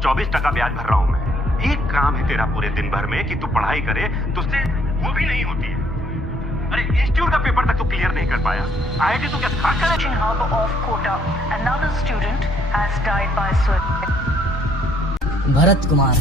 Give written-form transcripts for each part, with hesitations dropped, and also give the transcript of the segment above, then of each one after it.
24% ब्याज भर रहा हूँ मैं। एक काम है तेरा पूरे दिन भर में कि तू पढ़ाई करे, तुझसे वो भी नहीं होती है। अरे इंस्टीट्यूट का पेपर तक तो क्लियर नहीं कर पाया, आईआईटी तो क्या खाक करे। Harbor of Kota, another student has died by suicide. Bharat Kumar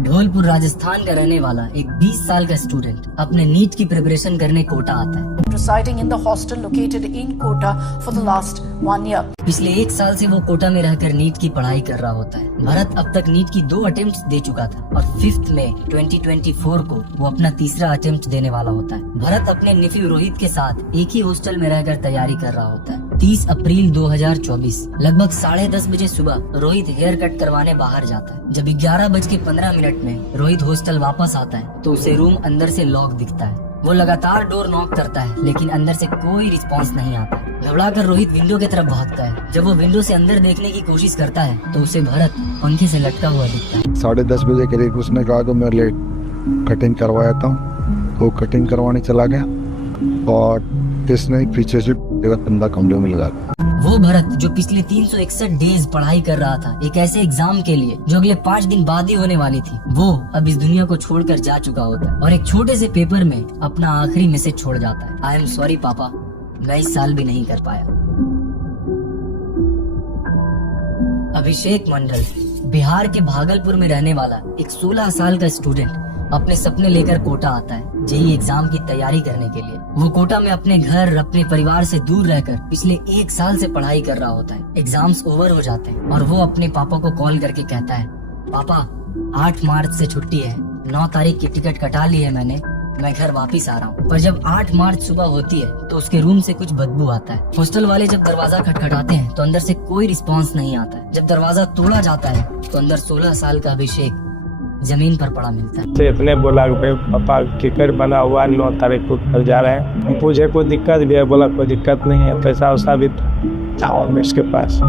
Dholpur Rajasthan का रहने वाला एक 20 साल का स्टूडेंट अपने नीट की प्रिपरेशन करने कोटा आता है। Residing in the hostel located in Kota for the last 1 year. पिछले 1 साल से वो कोटा में रहकर नीट की पढ़ाई कर रहा होता है। भरत अब तक नीट की 2 अटेम्प्ट्स दे चुका था और 5 मई 2024 को वो अपना तीसरा अटेम्प्ट देने वाला होता है। भरत अपने नेफ्यू रोहित के साथ एक ही हॉस्टल में रहकर तैयारी कर रहा होता है। 30 अप्रैल 2024 लगभग 10:30 बजे सुबह रोहित हेयर कट करवाने बाहर जाता है। जब 11:15 में रोहित हॉस्टल वापस आता है तो उसे रूम अंदर से लॉक दिखता है। वो लगातार डोर नॉक करता है लेकिन अंदर से कोई रिस्पांस नहीं आता। घबराकर रोहित विंडो की तरफ भागता है। जब वो विंडो से अंदर देखने की कोशिश करता है तो उसे भरत पंखे से लटका हुआ दिखता है। 10:30 बजे करीब उसने कहा कि मैं लेट कटिंग करवाया था, वो कटिंग करवाने चला गया और इसने पीछे से बंदा कमरे में लगा। वो भरत जो पिछले 361 डेज पढ़ाई कर रहा था एक ऐसे एग्जाम के लिए जो अगले 5 दिन बाद ही होने वाली थी, वो अब इस दुनिया को छोड़कर जा चुका होता है और एक छोटे से पेपर में अपना आखिरी मैसेज छोड़ जाता है। आई एम सॉरी पापा, मैं इस साल भी नहीं कर पाया। अभिषेक मंडल बिहार के भागलपुर में रहने वाला एक 16 साल का स्टूडेंट अपने सपने लेकर कोटा आता है जेईई एग्जाम की तैयारी करने के लिए। वो कोटा में अपने घर अपने परिवार से दूर रहकर पिछले 1 साल से पढ़ाई कर रहा होता है। एग्जाम्स ओवर हो जाते हैं और वो अपने पापा को कॉल करके कहता है, पापा 8 मार्च से छुट्टी है, 9 तारीख की टिकट कटा ली है मैंने, मैं घर वापिस आ रहा हूँ। पर जब 8 मार्च सुबह होती है तो उसके रूम से कुछ बदबू आता है। हॉस्टल वाले जब दरवाजा खटखटाते हैं तो अंदर से कोई रिस्पांस नहीं आता है। जब दरवाजा तोड़ा जाता है तो अंदर 16 साल का अभिषेक जमीन पर पड़ा मिलता है। इतने बोला कि पापा टिकट बना हुआ 9 तारीख को घर जा रहे हैं। पूछे कोई दिक्कत भी है, बोला कोई दिक्कत नहीं है, पैसा वैसा भी था इसके पास।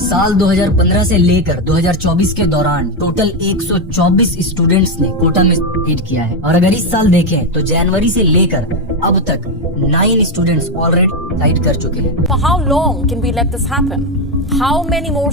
साल 2015 से लेकर 2024 के दौरान टोटल 124 स्टूडेंट्स ने कोटा में एडमिट किया है और अगर इस साल देखें तो जनवरी से लेकर अब तक 9 स्टूडेंट्स ऑलरेडी साइड कर चुके हैं। For how long can we let this happen? How many more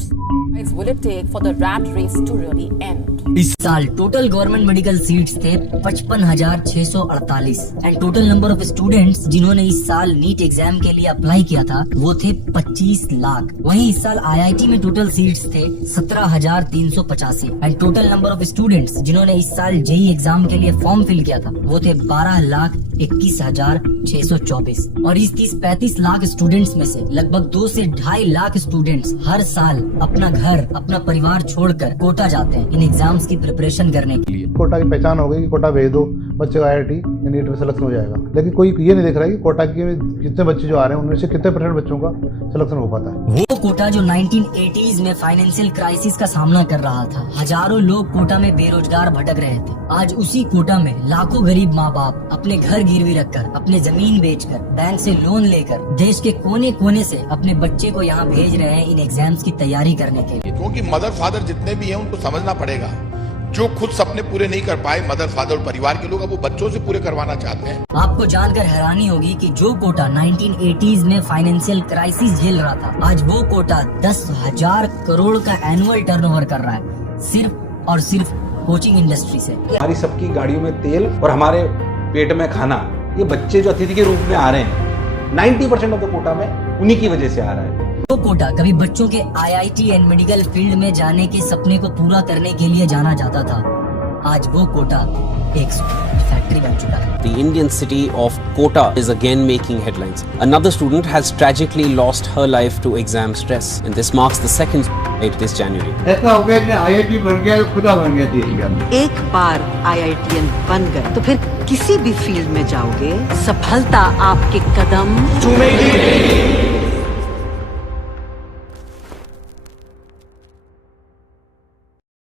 will it take for the rat race to really end? इस साल टोटल गवर्नमेंट मेडिकल सीट्स थे 55,648 and total number of students जिन्होंने इस साल NEET exam के लिए apply किया था वो थे 25 लाख। वहीं इस साल आईआईटी में टोटल सीट्स थे 17,385 and total number of students जिन्होंने इस साल जेईई एग्जाम के लिए फॉर्म फिल किया था वो थे 12,21,624 और इस 30-35 लाख स्टूडेंट्स में से लगभग 2 से 2.5 लाख स्टूडेंट्स हर साल अपना घर अपना परिवार छोड़कर कोटा जाते हैं इन एग्जाम्स की प्रिपरेशन करने के लिए। कोटा की पहचान हो गई कि कोटा भेज दो बच्चे को आईआईटी या नीट में सिलेक्शन हो जाएगा, लेकिन कोई ये नहीं देख रहा है कि कोटा के कितने बच्चे जो आ रहे हैं उनमें से कितने % बच्चों का सिलेक्शन हो पाता है। वो कोटा जो 1980s में फाइनेंशियल क्राइसिस का सामना कर रहा था, हजारों लोग कोटा में बेरोजगार भटक रहे थे। आज उसी कोटा में लाखों गरीब माँ बाप अपने घर गिरवी रखकर अपने जमीन बेचकर बैंक से लोन लेकर देश के कोने कोने से अपने बच्चे को यहाँ भेज रहे हैं इन एग्जाम्स की तैयारी करने के लिए। क्योंकि मदर फादर जितने भी हैं उनको समझना पड़ेगा, जो खुद सपने पूरे नहीं कर पाए मदर फादर और परिवार के लोग अब वो बच्चों से पूरे करवाना चाहते हैं। आपको जानकर हैरानी होगी कि जो कोटा 1980s में फाइनेंशियल क्राइसिस झेल रहा था, आज वो कोटा 10,000 करोड़ का एनुअल टर्नओवर कर रहा है सिर्फ और सिर्फ कोचिंग इंडस्ट्री से। हमारी सबकी गाड़ियों में तेल और हमारे पेट में खाना, ये बच्चे जो अतिथि के रूप में आ रहे हैं 90% ऑफ द कोटा में उन्हीं की वजह से आ रहा है। वो कोटा कभी बच्चों के आईआईटी एंड मेडिकल फील्ड में जाने के सपने को पूरा करने के लिए जाना जाता था, आज वो कोटा एक फैक्ट्री बन चुका है। The Indian city of Kota is again making headlines. Another student has tragically lost her life to exam stress, and this marks the second this January. ऐसा हो गया कि आईआईटी बन गया, खुदा बन गया देश का। एक बार आईआईटीएन बन गए तो फिर किसी भी फील्ड में जाओगे, सफलता आपके कदम चूमेगी।